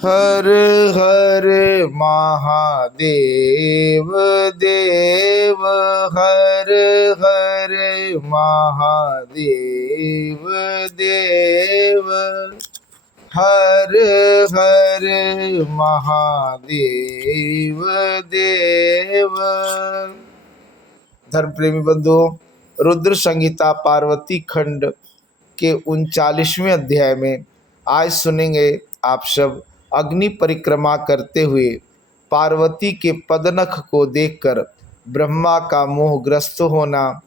हर हर महादेव देव, हर हर महादेव देव, हर हर महादेव देव। धर्म प्रेमी बंधुओं, रुद्र संहिता पार्वती खंड के 39वें अध्याय में आज सुनेंगे आप सब अग्नि परिक्रमा करते हुए पार्वती के पदनख को देखकर ब्रह्मा का मोहग्रस्त होना,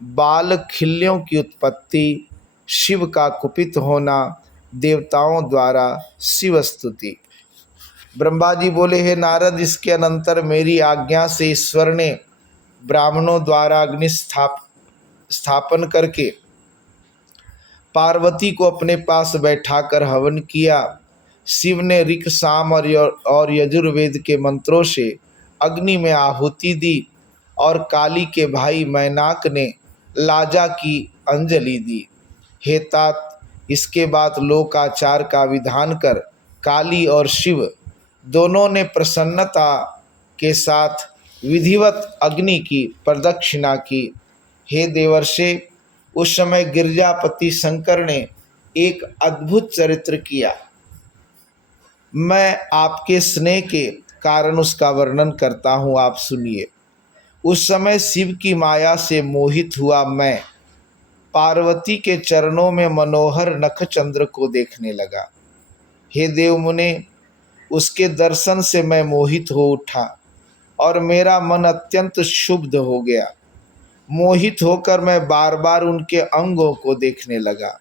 बाल खिल्लियों की उत्पत्ति, शिव का कुपित होना, देवताओं द्वारा शिव स्तुति। ब्रह्मा जी बोले, हे नारद, इसके अनंतर मेरी आज्ञा से ईश्वर ने ब्राह्मणों द्वारा अग्नि स्थापन करके पार्वती को अपने पास बैठाकर हवन किया। शिव ने ऋक, साम और यजुर्वेद के मंत्रों से अग्नि में आहुति दी और काली के भाई मैनाक ने लाजा की अंजलि दी। हे तात, इसके बाद लोकाचार का विधान कर काली और शिव दोनों ने प्रसन्नता के साथ विधिवत अग्नि की प्रदक्षिणा की। हे देवर्षे, उस समय गिरजापति शंकर ने एक अद्भुत चरित्र किया। मैं आपके स्नेह के कारण उसका वर्णन करता हूँ, आप सुनिए। उस समय शिव की माया से मोहित हुआ मैं पार्वती के चरणों में मनोहर नखचंद्र को देखने लगा। हे देव मुने, उसके दर्शन से मैं मोहित हो उठा और मेरा मन अत्यंत क्षुब्ध हो गया। मोहित होकर मैं बार बार उनके अंगों को देखने लगा।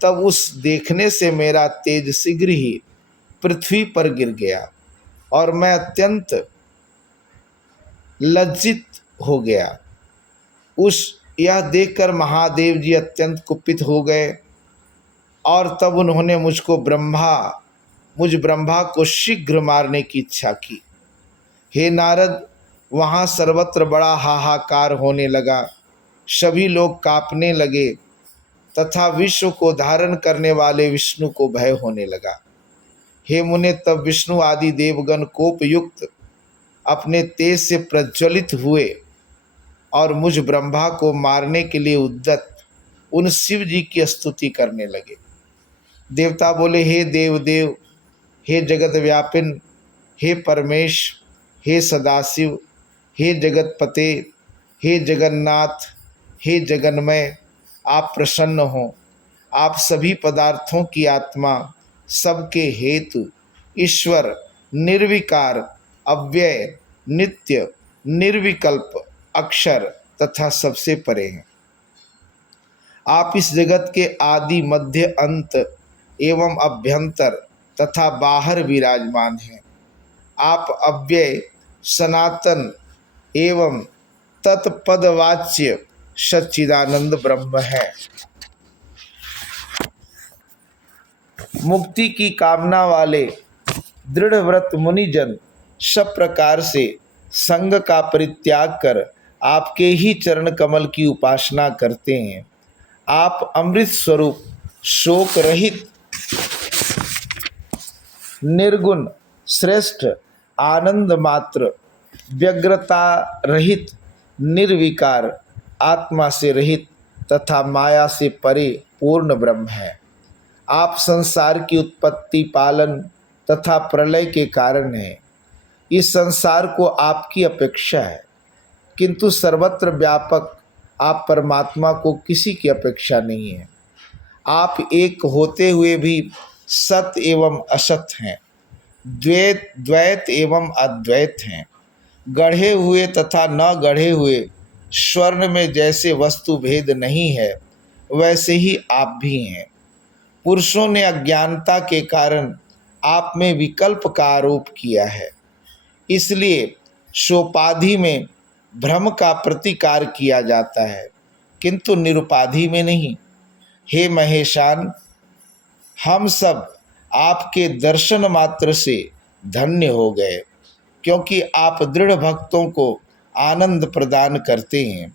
तब उस देखने से मेरा तेज शीघ्र ही पृथ्वी पर गिर गया और मैं अत्यंत लज्जित हो गया। यह देखकर महादेव जी अत्यंत कुपित हो गए और तब उन्होंने मुझ ब्रह्मा को शीघ्र मारने की इच्छा की। हे नारद, वहाँ सर्वत्र बड़ा हाहाकार होने लगा। सभी लोग कांपने लगे तथा विश्व को धारण करने वाले विष्णु को भय होने लगा। हे मुने, तब विष्णु आदि देवगण कोपयुक्त अपने तेज से प्रज्वलित हुए और मुझ ब्रह्मा को मारने के लिए उद्यत उन शिव जी की स्तुति करने लगे। देवता बोले, हे देव, हे जगत व्यापिन, हे परमेश, हे सदाशिव, हे जगतपते, हे जगन्नाथ, हे जगन्मय, आप प्रसन्न हो। आप सभी पदार्थों की आत्मा, सबके हेतु, ईश्वर, निर्विकार, अव्यय, नित्य, निर्विकल्प, अक्षर तथा सबसे परे हैं। आप इस जगत के आदि, मध्य, अंत एवं अभ्यंतर तथा बाहर विराजमान हैं। आप अव्यय, सनातन एवं तत्पदवाच्य सच्चिदानंद ब्रह्म है। मुक्ति की कामना वाले दृढ़ व्रत मुनिजन सब प्रकार से संग का परित्याग कर आपके ही चरण कमल की उपासना करते हैं। आप अमृत स्वरूप, शोक रहित, निर्गुण, श्रेष्ठ, आनंद मात्र, व्यग्रता रहित, निर्विकार, आत्मा से रहित तथा माया से परे पूर्ण ब्रह्म है। आप संसार की उत्पत्ति, पालन तथा प्रलय के कारण हैं। इस संसार को आपकी अपेक्षा है, किंतु सर्वत्र व्यापक आप परमात्मा को किसी की अपेक्षा नहीं है। आप एक होते हुए भी सत एवं असत हैं, द्वैत एवं अद्वैत हैं, गढ़े हुए तथा न गढ़े हुए। स्वर्ण में जैसे वस्तु भेद नहीं है, वैसे ही आप भी हैं। पुरुषों ने अज्ञानता के कारण आप में विकल्प का आरोप किया है, इसलिए सोपाधि में भ्रम का प्रतिकार किया जाता है, किंतु निरुपाधि में नहीं। हे महेशान, हम सब आपके दर्शन मात्र से धन्य हो गए, क्योंकि आप दृढ़ भक्तों को आनंद प्रदान करते हैं।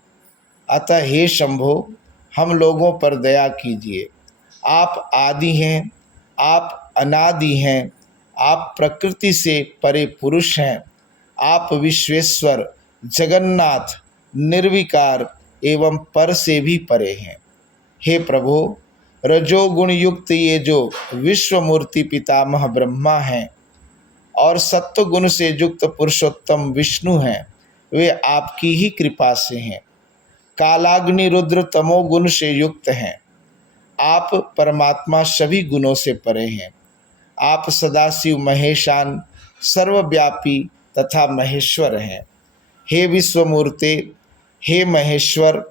अतः हे शंभो, हम लोगों पर दया कीजिए। आप आदि हैं, आप अनादि हैं, आप प्रकृति से परे पुरुष हैं। आप विश्वेश्वर, जगन्नाथ, निर्विकार एवं पर से भी परे हैं। हे प्रभु, रजोगुण युक्त ये जो विश्व मूर्ति पितामह ब्रह्मा हैं और सत्व गुण से युक्त पुरुषोत्तम विष्णु हैं, वे आपकी ही कृपा से हैं। कालाग्नि रुद्र तमोगुण से युक्त हैं। आप परमात्मा सभी गुणों से परे हैं। आप सदाशिव महेशान, सर्वव्यापी तथा महेश्वर हैं। हे विश्वमूर्ते, हे महेश्वर,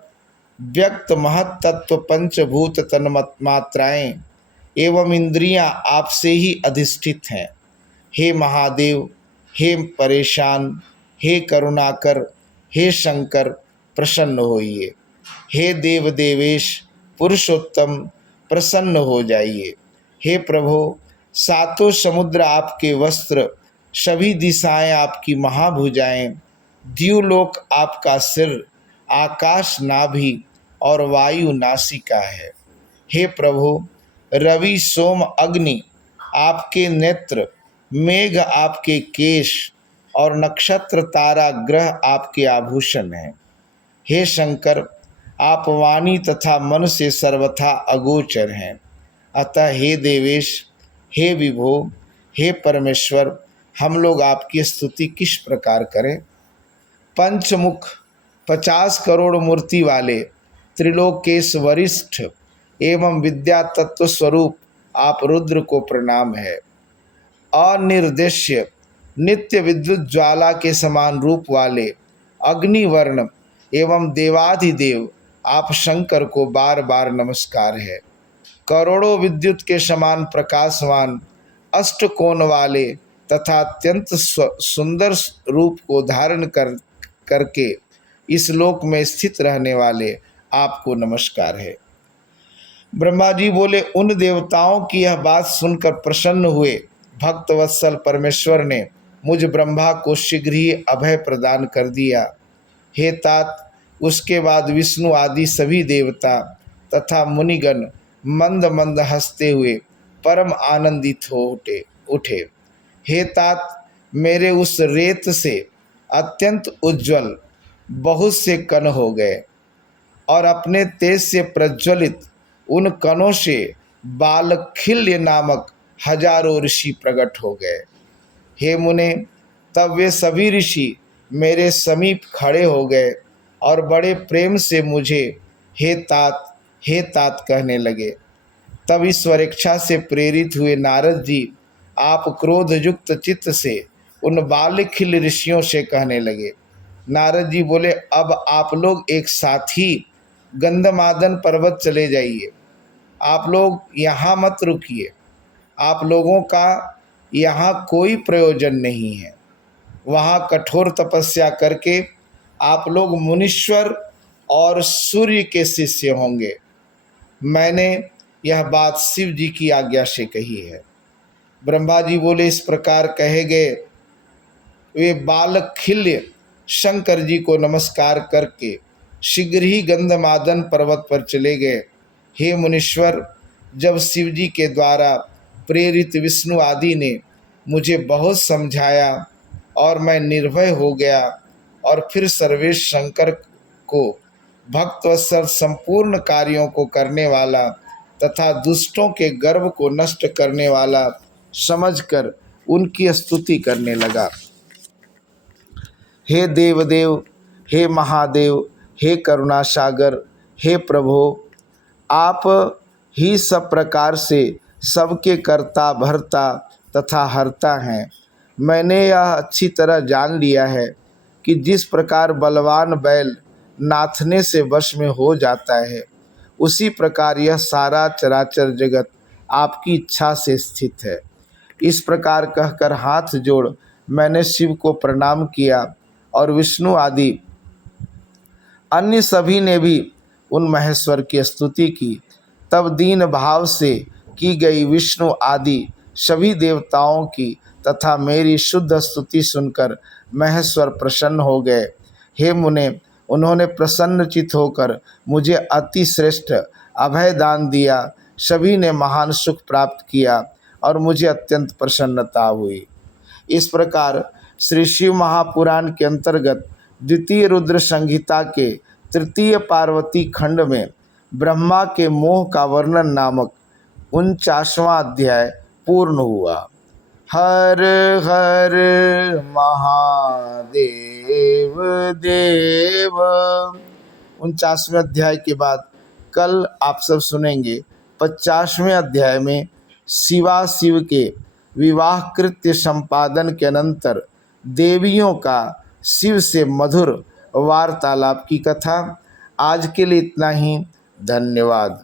व्यक्त महत तत्व पंचभूत तन्मात्राएं एवं इंद्रियां आपसे ही अधिष्ठित हैं। हे महादेव, हे परेशान, हे करुणाकर, हे शंकर, प्रसन्न होइए। हे देव देवेश पुरुषोत्तम, प्रसन्न हो जाइए। हे प्रभु, सातों समुद्र आपके वस्त्र, सभी दिशाएं आपकी महाभुजाएं, द्युलोक आपका सिर, आकाश नाभि और वायु नासिका है। हे प्रभु, रवि सोम अग्नि आपके नेत्र, मेघ आपके केश और नक्षत्र तारा ग्रह आपके आभूषण हैं। हे शंकर, आप वाणी तथा मन से सर्वथा अगोचर हैं। अतः हे देवेश, हे विभो, हे परमेश्वर, हम लोग आपकी स्तुति किस प्रकार करें। पंचमुख 50 करोड़ मूर्ति वाले त्रिलोकेश वरिष्ठ एवं विद्या तत्व स्वरूप आप रुद्र को प्रणाम है। अनिर्देश्य नित्य विद्युत ज्वाला के समान रूप वाले अग्निवर्ण एवं देवाधिदेव आप शंकर को बार बार नमस्कार है। करोड़ों विद्युत के समान प्रकाशवान अष्टकोण वाले तथा अत्यंत सुंदर रूप को धारण करके इस लोक में स्थित रहने वाले आपको नमस्कार है। ब्रह्मा जी बोले, उन देवताओं की यह बात सुनकर प्रसन्न हुए भक्तवत्सल परमेश्वर ने मुझ ब्रह्मा को शीघ्र ही अभय प्रदान कर दिया। हे तात, उसके बाद विष्णु आदि सभी देवता तथा मुनिगण मंद मंद हंसते हुए परम आनंदित हो उठे। हे तात, मेरे उस रेत से अत्यंत उज्ज्वल बहुत से कण हो गए और अपने तेज से प्रज्वलित उन कणों से बालखिल्य नामक हजारों ऋषि प्रकट हो गए। हे मुने, तब वे सभी ऋषि मेरे समीप खड़े हो गए और बड़े प्रेम से मुझे हे तात कहने लगे। तब ईश्वर इच्छा से प्रेरित हुए नारद जी आप क्रोध युक्त चित्त से उन बालखिल्य ऋषियों से कहने लगे। नारद जी बोले, अब आप लोग एक साथ ही गंधमादन पर्वत चले जाइए। आप लोग यहाँ मत रुकिए। आप लोगों का यहाँ कोई प्रयोजन नहीं है। वहाँ कठोर तपस्या करके आप लोग मुनीश्वर और सूर्य के शिष्य होंगे। मैंने यह बात शिव जी की आज्ञा से कही है। ब्रह्मा जी बोले, इस प्रकार कहे गए वे बालखिल्य शंकर जी को नमस्कार करके शीघ्र ही गंधमादन पर्वत पर चले गए। हे मुनीश्वर, जब शिव जी के द्वारा प्रेरित विष्णु आदि ने मुझे बहुत समझाया और मैं निर्भय हो गया और फिर सर्वेश शंकर को भक्तवत्सल संपूर्ण कार्यों को करने वाला तथा दुष्टों के गर्व को नष्ट करने वाला समझकर उनकी स्तुति करने लगा। हे देवदेव, हे महादेव, हे करुणा सागर, हे प्रभो, आप ही सब प्रकार से सबके कर्ता भरता तथा हरता हैं। मैंने यह अच्छी तरह जान लिया है कि जिस प्रकार बलवान बैल नाथने से वश में हो जाता है, उसी प्रकार यह सारा चराचर जगत आपकी इच्छा से स्थित है। इस प्रकार कहकर हाथ जोड़ मैंने शिव को प्रणाम किया और विष्णु आदि अन्य सभी ने भी उन महेश्वर की स्तुति की। तब दीन भाव से की गई विष्णु आदि सभी देवताओं की तथा मेरी शुद्ध स्तुति सुनकर महेश्वर प्रसन्न हो गए। हे मुने, उन्होंने प्रसन्नचित होकर मुझे अति श्रेष्ठ अभय दान दिया। सभी ने महान सुख प्राप्त किया और मुझे अत्यंत प्रसन्नता हुई। इस प्रकार श्री शिव महापुराण के अंतर्गत द्वितीय रुद्र संहिता के तृतीय पार्वती खंड में ब्रह्मा के मोह का वर्णन नामक 49वां अध्याय पूर्ण हुआ। हर हर महादेव देव। 49वें अध्याय के बाद कल आप सब सुनेंगे 50वें अध्याय में शिवा शिव के विवाह कृत्य संपादन के अनंतर देवियों का शिव से मधुर वार्तालाप की कथा। आज के लिए इतना ही। धन्यवाद।